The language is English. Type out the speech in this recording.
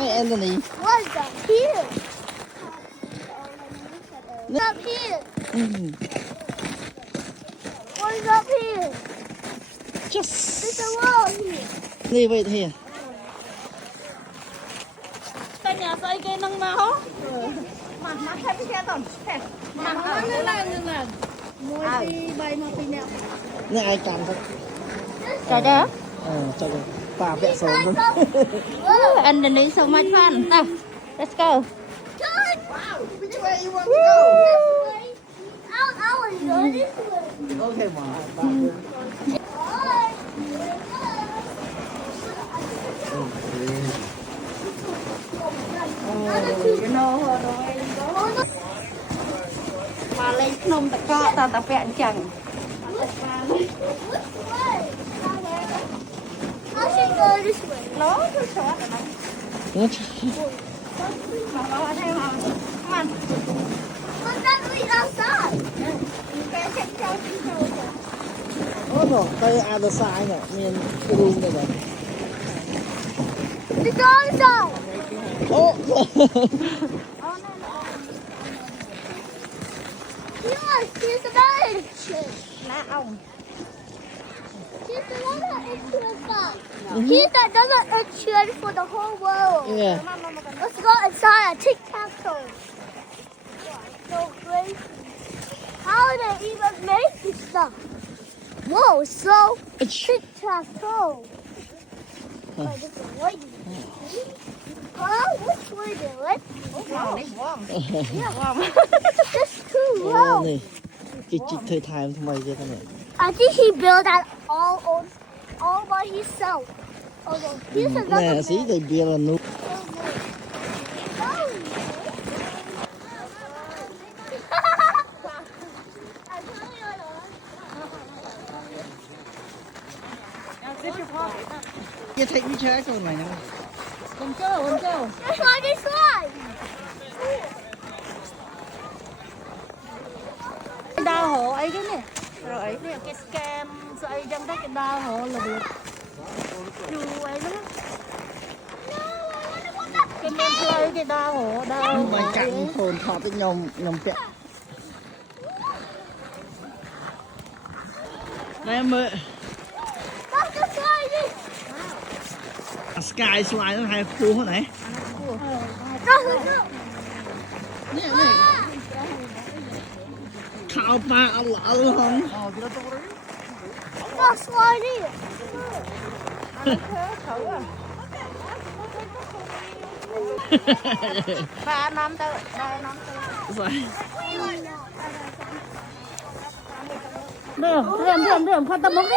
Hi, Anthony. What's up here? What's up here? What's up here? Just There's a wall here. leave it here. Cái nhà xây cái nâng mà hó. Mà thêm cái tổn. Mà nó Mùi thì bày mà thì nè. Nè ai cầm thôi. Trời đó. Cho rồi. Bà vẽ sổ luôn. Underneath so much fun. Now, let's go. Wow, which way you want to go? I want to go this way. Okay, ma. Mà lên nông ta có ta vẽ chẳng. I should go this way. Nó cứ sợ là nó. Mà nó theo mà. Come on. But that leads outside. Oh no, cái other side nè, miền room này nè. The dog's out. Oh. Here's another entrance. Lá ông. Here's another entrance. Here's another entrance for the whole world. Yeah. Let's go inside a tic-tac-toe. So crazy. How did they even make this stuff? Whoa, so tic-tac-toe. Wait, this is waiting. Huh? Which way do it? Wow, đấy warm. Yeah. Warm. That's too Oh, low. này. Cái thời timeทำไมเยอะขนาด I think he built that all by himself. Oh, no. Here's another Nè, xí man. thì bia là nụ. You take me check rồi mày nè. Con trâu. That's why they slide. Cái đau hộ ấy cái này. Rồi ấy cái scam xây trong đó cái đau hộ là được. Dù ấy đó. Cái men play cái đau hộ đau. មកចាក់ហ្វូនថតទៅខ្ញុំពាក់ណែមើល That's the sliding. Sky slide ហ្នឹងហើយខ្ពស់ហ្នឹងណា That's the go. នេះខោប៉ាអត់ល្អហង That's sliding. Ba năm tới, đây năm tới. ស្អី Rượm, phát tâm bốc đi.